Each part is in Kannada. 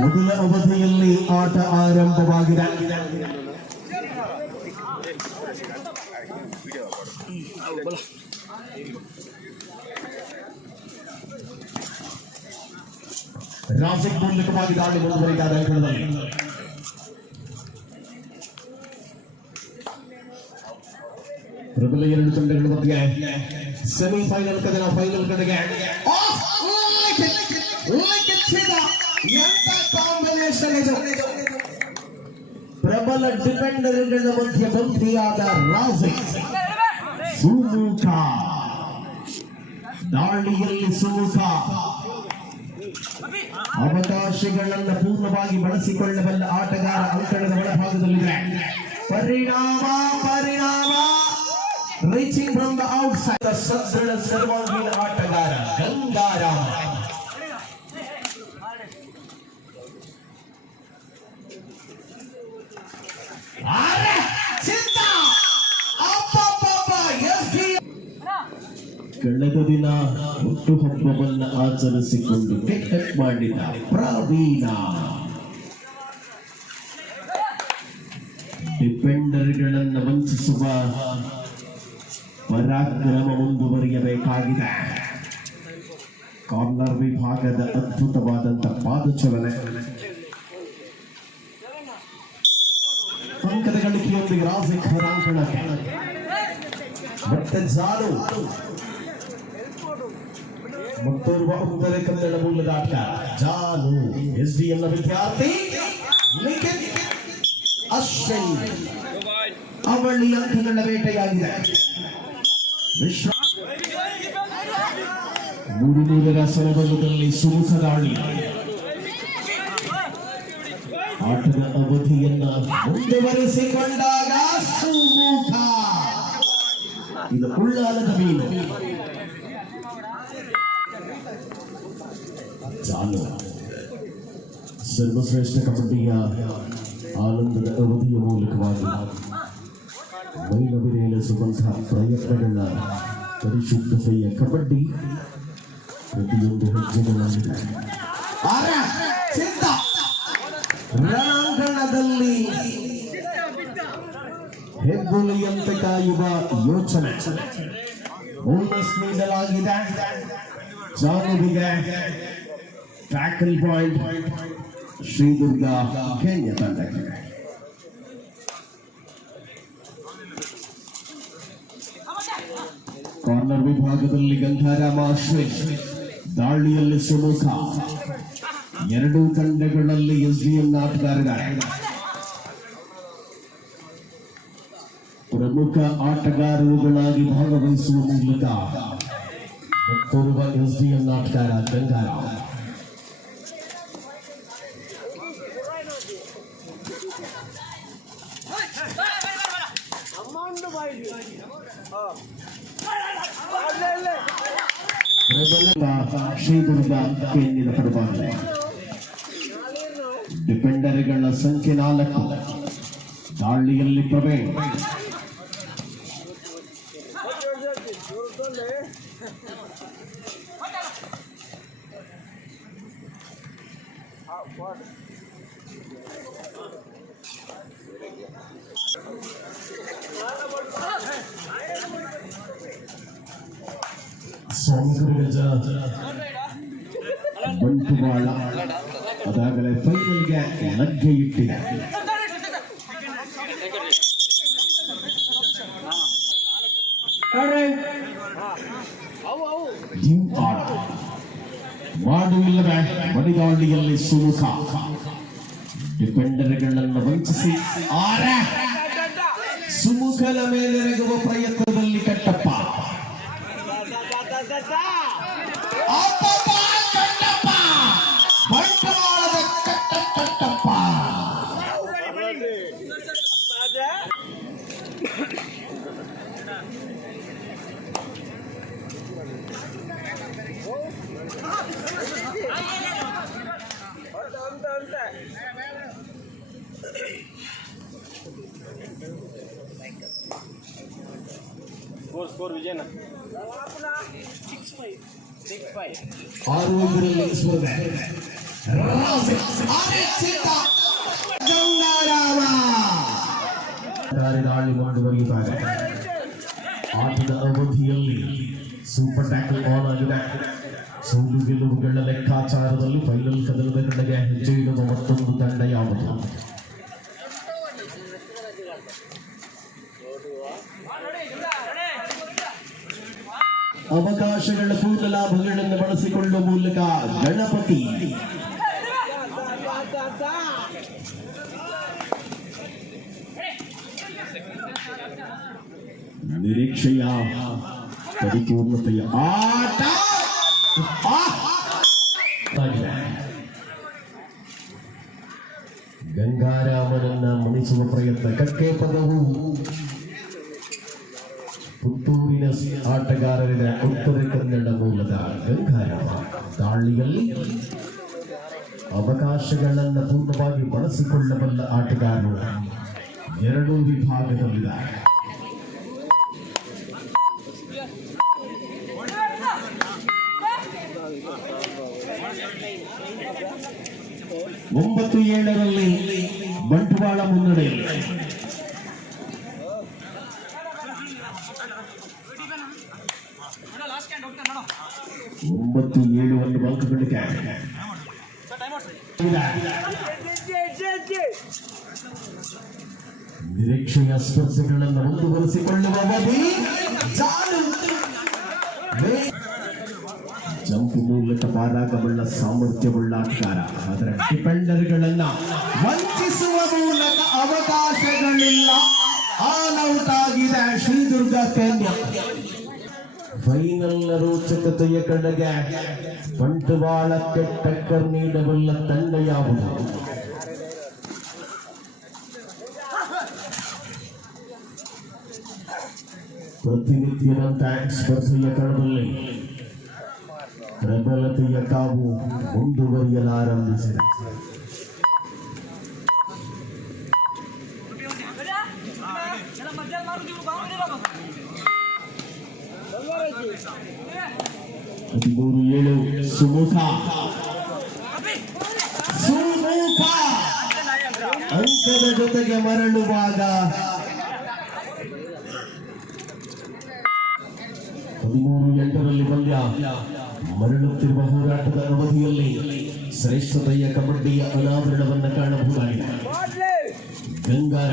ಮೊದಲ ಅವಧಿಯಲ್ಲಿ ಆಟ ಆರಂಭವಾಗಿದೆ ರಾಸಿಕ್ ಮೂಲಕವಾಗಿ ದಾಳಿ ಮುಂದುವರಿದ್ದಾರೆ ಅಂಕಣದಲ್ಲಿ ಪ್ರಬಲ ಎರಡು ತಂಡಗಳ ಮಧ್ಯೆ ಸೆಮಿಫೈನಲ್ ಕದನ ಫೈನಲ್ ಕಡೆಗೆ ಕಾಂಬಿನೇಷನ್ ಇದು ಪ್ರಬಲ ಡಿಫೆಂಡರ್ಗಳ ಮಧ್ಯೆ ಬಂದಿಯಾದ ರಾಸಿಕ್ ಸುಮುಖ ದಾಳಿಯಲ್ಲಿ ಸುಮುಖ ಅವಕಾಶಗಳನ್ನು ಪೂರ್ಣವಾಗಿ ಬಳಸಿಕೊಳ್ಳಬಲ್ಲ ಆಟಗಾರ ಅಂಕಣದ ಒಳಭಾಗದಲ್ಲಿದೆ ಪರಿಣಾಮ ಪರಿಣಾಮ reaching from the outside ಸದೃಢ ಸರ್ವಾಂಗೀಣ ಆಟಗಾರ ಗಂಗಾರಾಮ ಕಳೆದ ದಿನ ಹುಟ್ಟುಹಬ್ಬವನ್ನು ಆಚರಿಸಿಕೊಂಡು ಟಿಕೆಟ್ ಕಟ್ ಮಾಡಿದ ಪ್ರವೀಣ. ಡಿಫೆಂಡರ್ಗಳನ್ನು ವಂಚಿಸುವ ಪರಾಕ್ರಮ ಮುಂದುವರಿಯಬೇಕಾಗಿದೆ. ಕಾರ್ನರ್ ವಿಭಾಗದ ಅದ್ಭುತವಾದಂತ ಪಾದಚಲನೆ. ಗಳಿಕೆಯೊಂದಿಗೆ ರಾಸಿಕ್ ಹೊರಾಂಗಣ ಮತ್ತೆ ಜಾಲು ಮತ್ತೋರ್ವ ಉತ್ತರ ಕನ್ನಡ ಮೂಲದ ಆಟ ಜಾನು ಎಸ್ ಡಿ ಎನ್ನ ವಿದ್ಯಾರ್ಥಿ ನಿಖಿತ್ ಅಶ್ವಿನ್ ಅವಳಿ ಅಂಕಗಳ ಬೇಟೆಯಾಗಿದೆ ವಿಶ್ವ ಮೂರು ಮೂರರ ಸರಬಲದಲ್ಲಿ ಸುಮುಖ ದಾಳಿ ಆಟದ ಅವಧಿಯನ್ನ ಮುಂದುವರಿಸಿಕೊಂಡಾಗ ಸುಮುಖ ಇದು ಉಳ್ಳಾಲದ ಮೀನು ಚಾಲು ಸರ್ವಶ್ರೇಷ್ಠ ಕಬಡ್ಡಿಯ ಆನಂದದ ಅವಧಿಯ ಮೂಲಕವಾಗಿ ಮೈನವಿರೇಳಿಸುವಂತಹ ಪ್ರಯತ್ನಗಳ ಪರಿಶುದ್ಧತೆಯ ಕಬಡ್ಡಿ ಪ್ರತಿಯೊಂದು ಹೆಜ್ಜೆಗಳಾಗಿದೆ ರಣಾಂಗಣದಲ್ಲಿ ಹೆಬ್ಬುಲಿಯಂತೆ ಕಾಯುವ ಯೋಚನೆ ಬೋನಸ್ ನೀಡಲಾಗಿದೆ ಜಾನುವಿಗೆ ಟ್ಯಾಕಲ್ ಪಾಯಿಂಟ್ ಶ್ರೀದುರ್ಗ ಕೆನ್ಯ ತಂಡಕ್ಕೆ ಕಾರ್ನರ್ ವಿಭಾಗದಲ್ಲಿ ಗಂಗಾರಾಮ ಅಶ್ವಿನ್ ದಾಳಿಯಲ್ಲಿ ಸುಮುಖ ಎರಡೂ ತಂಡಗಳಲ್ಲಿ ಎಸ್ ಡಿ ಎಂ ಆಟಗಾರರಿದ್ದಾರೆ ಪ್ರಮುಖ ಆಟಗಾರರುಗಳಾಗಿ ಭಾಗವಹಿಸುವ ಮೂಲಕ ಮತ್ತೋರ್ವ ಎಸ್ ಡಿ ಎಂ ಆಟಗಾರ ಗಂಗಾರಾಮ್ ಅಮ್ಮಂದು ಬಾಯಿ ಹಾ ಪ್ರಬಲ ಶ್ರೀದುರ್ಗ ಕೇಂದ್ರದ ಪರವಾಗಿ ಡಿಫೆಂಡರ್ಗಳ ಸಂಖ್ಯೆ ನಾಲ್ಕು ದಾಳಿಯಲ್ಲಿ ಪ್ರವೀಣ್ ಸ್ವಾಮಿಗರುಗಳ ಬಂಟುವಾಳ ಅದಾಗಲೇ ಫೈನಲ್ಗೆ ಲಗ್ಗೆ ಇಟ್ಟಿದೆ ಅವು ಅವು ಡ್ಯೂ ಆಟ ಮಾಡು ಇಲ್ಲವೇ ಮಡಿದಾಳಿಯಲ್ಲಿ ಸುಮುಖ ಡಿಫೆಂಡರ್ಗಳನ್ನು ವಂಚಿಸಿ ಆರ ಸುಮುಖನ ಮೇಲೆರಗುವ ಪ್ರಯತ್ನದಲ್ಲಿ ಕಟ್ಟಪ್ಪ ಸ್ಕೋರ್ ಸ್ಕೋರ್ ವಿಜಯನ ಸಿಕ್ಸ್ ಫೈವ್ ಆರು ಐದರಲ್ಲಿ ಸ್ಪರ್ಧೆ ರಾಜ ಅನಿಶ್ಚಿತ ಗಂಗಾರಾಮ ದಾಳಿ ಮುಂದುವರಿಯುತ್ತಾರೆ ಆಟದ ಅವಧಿಯಲ್ಲಿ ಸೂಪರ್ ಟ್ಯಾಕಲ್ ಆನ್ ಆಗಿದೆ ಸೋಲು ಗೆಲುವುಗಳ ಲೆಕ್ಕಾಚಾರದಲ್ಲಿ ಫೈನಲ್ ಕದನದ ಕಡೆಗೆ ಹೆಜ್ಜೆ ಇಡುವ ಮತ್ತೊಂದು ತಂಡ ಯಾವುದು ಅವಕಾಶಗಳ ಪೂರ್ಣ ಲಾಭಗಳನ್ನು ಬಳಸಿಕೊಳ್ಳುವ ಮೂಲಕ ಗಣಪತಿ ನಿರೀಕ್ಷೆಯ ಪರಿಪೂರ್ಣತೆಯ ಆಟ ಆಗಿದೆ. ಗಂಗಾರಾಮನನ್ನ ಮಣಿಸುವ ಪ್ರಯತ್ನ ಕಕ್ಕೆ ಪದವು ದಾಳಿಯಲ್ಲಿ ಅವಕಾಶಗಳನ್ನು ಪೂರ್ಣವಾಗಿ ಬಳಸಿಕೊಳ್ಳಬಲ್ಲ ಆಟಗಾರರು ಎರಡೂ ವಿಭಾಗದಲ್ಲಿದ್ದಾರೆ. ಒಂಬತ್ತು ಏಳರಲ್ಲಿ ಬಂಟ್ವಾಳ ಮುನ್ನಡೆಯಲ್ಲಿ. ನಿರೀಕ್ಷೆಯ ಸ್ಪರ್ಧೆಗಳನ್ನು ಮುಂದುವರಿಸಿಕೊಳ್ಳುವ ಅವಧಿ ಜಾಲು. ವೇ- ಜಂಪ್ ಮೂಲಕ ಪಾರಾಗಬಲ್ಲ ಸಾಮರ್ಥ್ಯವುಳ್ಳ ಆಟಗಾರ ಅದರ ಡಿಫೆಂಡರ್ಗಳನ್ನ ವಂಚಿಸುವ ಮೂಲಕ ಅವಕಾಶಗಳಿಲ್ಲ ಆಲ್ ಔಟ್ ಆಗಿದೆ ಶ್ರೀದುರ್ಗ ಕನ್ಯಾ ಫೈನಲ್ ರೋಚಕತೆಯ ಕಡೆಗೆ ಬಂಟ್ವಾಳಕ್ಕೆ ಟಕ್ಕರ್ ನೀಡಬಲ್ಲ ತಂಡ ಯಾವುದು ಪ್ರತಿನಿತ್ಯದಂತ ಸ್ಪರ್ಧೆಯ ಕಣದಲ್ಲಿ ಪ್ರಬಲತೆಯ ಕಾವು ಮುಂದುವರಿಯಲಾರಂಭಿಸಿದೆ ಹದಿಮೂರು ಏಳು ಸುಮುಖ ಸುಮುಖ ಅಂಕದ ಜೊತೆಗೆ ಮರಳುವಾಗ ಹದಿಮೂರು ಎಂಟರಲ್ಲಿ ಪಂದ್ಯ ಮರಳುತ್ತಿರುವ ಹೋರಾಟದ ಅವಧಿಯಲ್ಲಿ ಶ್ರೇಷ್ಠತೆಯ ಕಬಡ್ಡಿಯ ಅನಾವರಣವನ್ನ ಕಾಣಬಹುದಾಗಿದೆ ಗಂಗಾರ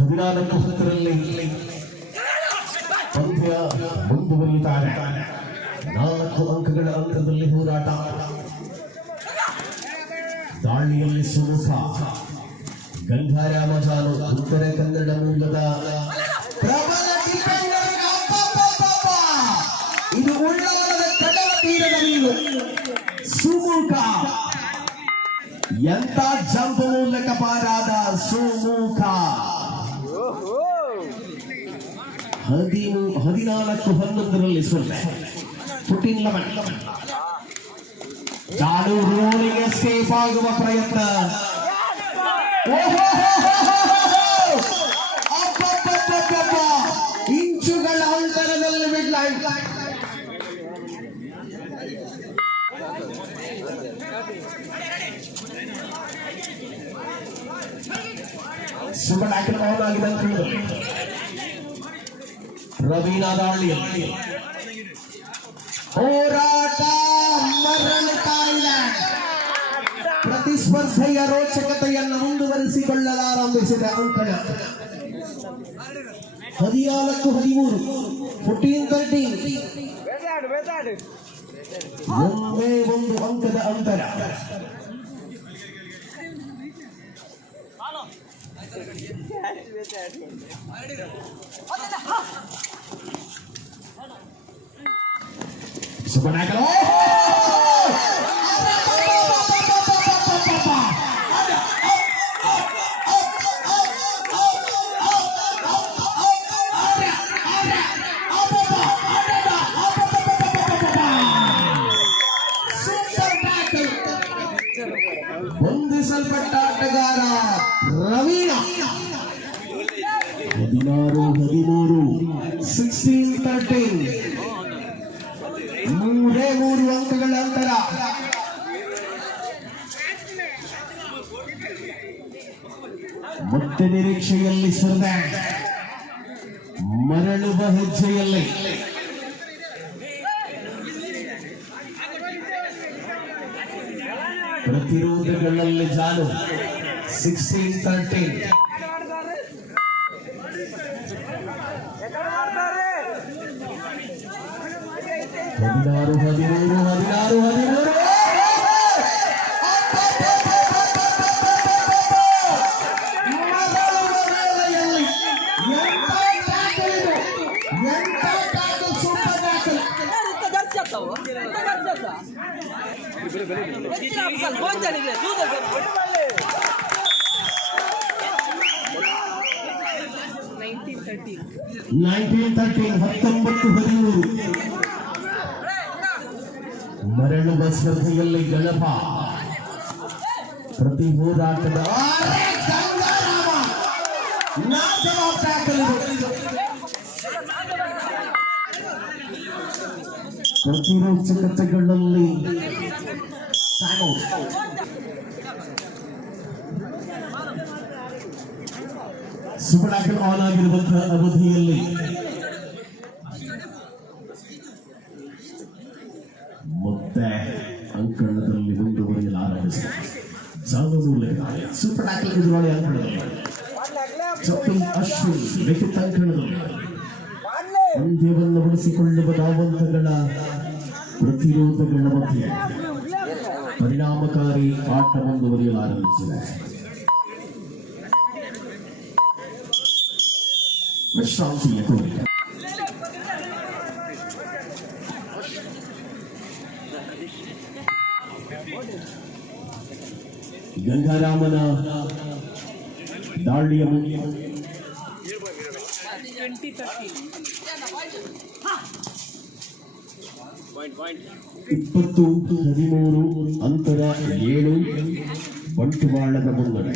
ಹದಿನಾಲ್ಕು ಹತ್ತರಲ್ಲಿ ಪಂದ್ಯ ಮುಂದುವರಿಯುತ್ತಾರೆ ನಾಲ್ಕು ಅಂಕಗಳ ಅಂತರದಲ್ಲಿ ಹೋರಾಟ ದಾಳಿಯಲ್ಲಿ ಸುಮುಖ ಗಂಗಾರಾಮ ಜಾನು ಉತ್ತರ ಕನ್ನಡ ಮೂಲದ ಪ್ರಬಲ defender ಅಬ್ಬಬ್ಬಬ್ಬಬ್ಬ! ಇದು ಉಳ್ಳಾಲದ ಕಡಲ ತೀರದ ಮೀನು ಸುಮುಖ ಎಂತ ಜಂಪ್ ಮೂಲಕ ಪಾರಾದ ಸುಮುಖ ಹದಿಮೂ ಹದಿನಾಲ್ಕು ಹನ್ನೊಂದರಲ್ಲಿ ಸ್ಪರ್ಧೆ ಫುಟಿನ್ ಲೆವೆನ್ ಜಾಡು ರೋಲಿಂಗ್ ಎಸ್ಕೇಪ್ ಆಗುವ ಪ್ರಯತ್ನ ಓಹೋಹೋಹೋಹೋಹೋ! ಅಬ್ಬಬ್ಬಬ್ಬಬ್ಬಬ್ಬ! ಇಂಚುಗಳ ಅಂತರದಲ್ಲಿ ಮಿಡ್ಲೈನ್ ಸುಮ್ಮನೆ ಆಟಲ್ ಆನ್ ಆಗಿದೆ ಅಂತ ಹೇಳಿದ್ರು ರವೀನಾ ದಾಳಿಯಲ್ಲಿ ಹೋರಾಟ ಮರಳುತ್ತಾ ಇದೆ ಪ್ರತಿಸ್ಪರ್ಧೆಯ ರೋಚಕತೆಯನ್ನು ಮುಂದುವರಿಸಿಕೊಳ್ಳಲಾರಂಭಿಸಿದೆ ಅಂಕಣ ಹದಿನಾಲ್ಕು ಹದಿಮೂರು ಫೋರ್ಟೀನ್ ತರ್ಟೀನ್ ಬೇಟಾಡು ಬೇಟಾಡು ಒಂದೇ ಒಂದು ಅಂಕದ ಅಂತರ सुपर ಹದಿನಾರು, ಹದಿಮೂರು ಸಿಕ್ಸ್ಟೀನ್ ತರ್ಟೀನ್ ಮೂರೇ ಮೂರು ಅಂಕಗಳ ಅಂತರ. ಮತ್ತೆ ನಿರೀಕ್ಷೆಯಲ್ಲಿ ಸ್ಪರ್ಧೆ. ಮರಳುವ ಹೆಜ್ಜೆಯಲ್ಲಿ ಪ್ರತಿರೋಧಗಳಲ್ಲಿ ಜಾಲು. ಸಿಕ್ಸ್ಟೀನ್ ತರ್ಟೀನ್ ಹದಿನಾರು ಹದಿಮೂರು ಹದಿನಾರು ಹದಿಮೂರು ಮೊದಲ ನೈನ್ಟೀನ್ ತರ್ಟೀನ್ ಹತ್ತೊಂಬತ್ತು ಹದಿಮೂರು ಮರಳುವ ಸ್ಪರ್ಧೆಯಲ್ಲಿ ಗಣಪ ಪ್ರತಿ ಹೋರಾಟದ ಅರೆ ಗಂಗಾರಾಮ! ಸುಬಡಾಕಲ್ ಆನ್ ಆಗಿರುವಂತಹ ಅವಧಿಯಲ್ಲಿ. ಮತ್ತೆ ಅಂಕಣದಲ್ಲಿ ಮುಂದುವರಿಯಲು ಆರಂಭಿಸಿದೆ ಜಾಗರೂಕತೆ ಸೂಪರ್ ಟ್ಯಾಕಲ್ ಎದುರಾಳಿ ಅಂಕಣದಲ್ಲಿ ಚಪ್ಪಲ್ ಅಶ್ವಿನ್ ಲಿಖಿತ ಅಂಕಣದಲ್ಲಿ ಪಂದ್ಯವನ್ನು ಬಳಸಿಕೊಳ್ಳುವ ದಾವಂತಗಳ ಪ್ರತಿರೋಧಗಳ ಮಧ್ಯೆ ಪರಿಣಾಮಕಾರಿ ಆಟ ಮುಂದುವರಿಯಲು ಆರಂಭಿಸಿದೆ ವಿಶ್ರಾಂತಿಯ ಕೋರಿಕೆ ಗಂಗಾರಾಮನ ದಾಳಿಯ ಇಪ್ಪತ್ತು ಹದಿಮೂರು ಅಂತರ ಏಳು ಬಂಟ್ವಾಳದ ಮುನ್ನಡೆ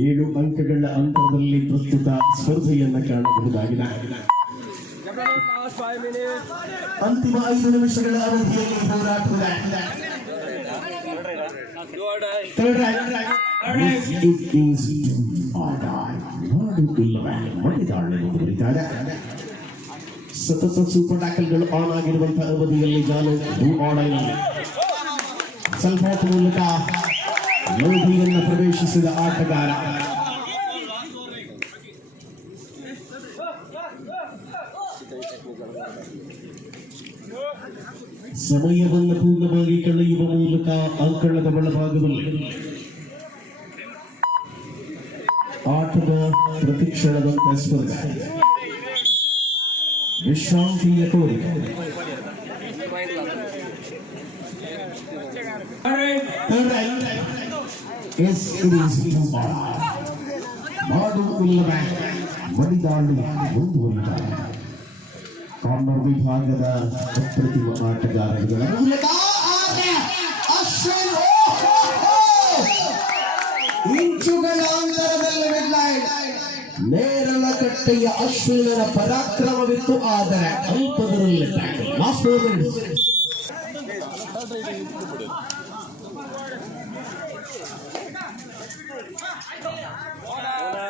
ಏಳು ಅಂಕಗಳ ಅಂತರದಲ್ಲಿ ಪ್ರಸ್ತುತ ಸ್ಪರ್ಧೆಯನ್ನ ಕಾಣಬಹುದಾಗಿದೆ. ಅಂತಿಮ ಐದು ನಿಮಿಷಗಳ ಅವಧಿಯಲ್ಲಿ ಮುಂದುವರಿತಾರೆ ಸತತ ಸೂಪರ್ ಟ್ಯಾಕಲ್ಗಳು ಆನ್ ಆಗಿರುವಂತಹ ಅವಧಿಯಲ್ಲಿ ಜಾಲು ಮೂಲಕ ಲೋಧಿಯನ್ನು ಪ್ರವೇಶಿಸಿದ ಆಟಗಾರ. ಸಮಯವನ್ನು ಪೂರ್ಣವಾಗಿ ಕಳೆಯುವ ಮೂಲಕ ಅಂಕಣದ ಒಳಭಾಗದಲ್ಲಿ ಆಟದ ಪ್ರತಿಕ್ಷಣದಂತ ಸ್ಪರ್ಧೆ. ವಿಶ್ರಾಂತಿಯ ಕೋರಿಕೆ right. It is too far. ಮಾಡುವುದಿಲ್ಲವೇ ಮಡಿದಾಳಿ ಮುಂದುವರಿದ್ದಾರೆ corner ವಿಭಾಗದ ಅಪ್ರತಿಮ ಆಟಗಾರರುಗಳ ಮೂಲಕ ಆನೆ ಅಶ್ವಿನ್ ಇಂಚುಗಳ ಅಂತರದಲ್ಲಿ ಮಿಡ್ಲೈನ್ ನೇರಳ ಕಟ್ಟೆಯ ಅಶ್ವಿನನ ಪರಾಕ್ರಮವಿತ್ತು ಆದರೆ ಅಲ್ಪದರಲ್ಲಿ ಲಾಸ್ಟ್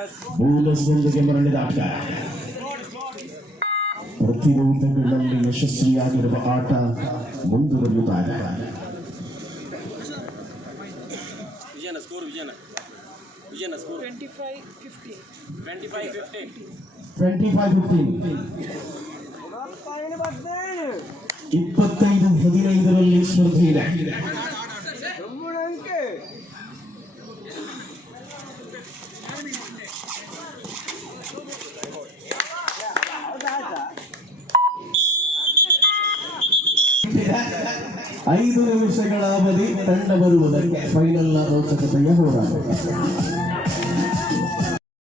ಫೋರ್ ಮಿನಿಟ್ಸ್ ಬೋನಸ್ನೊಂದಿಗೆ ಮರಳಿದ ಆಟ ಪ್ರತಿರೋಧಗಳಲ್ಲಿ ಯಶಸ್ವಿಯಾಗಿರುವ ಆಟ ಮುಂದುವರಿಯುತ್ತಾ ಇದೆ ವಿಜಯನ ಸ್ಕೋರ್ ವಿಜಯನ ವಿಜಯನ score 25 50 twenty five fifty twenty five fifteen ಪೈನ ಬರ್ತೇನೆ ಇಪ್ಪತ್ತೈದು ಹದಿನೈದರಲ್ಲಿ ಸ್ಪರ್ಧೆ ಇದೆ ನಿಮಿಷಗಳ ಅವಧಿ ತಂಡ ಬರುವುದಕ್ಕೆ ಫೈನಲ್ನ ರೋಚಕತೆಯ ಹೋರಾಟ.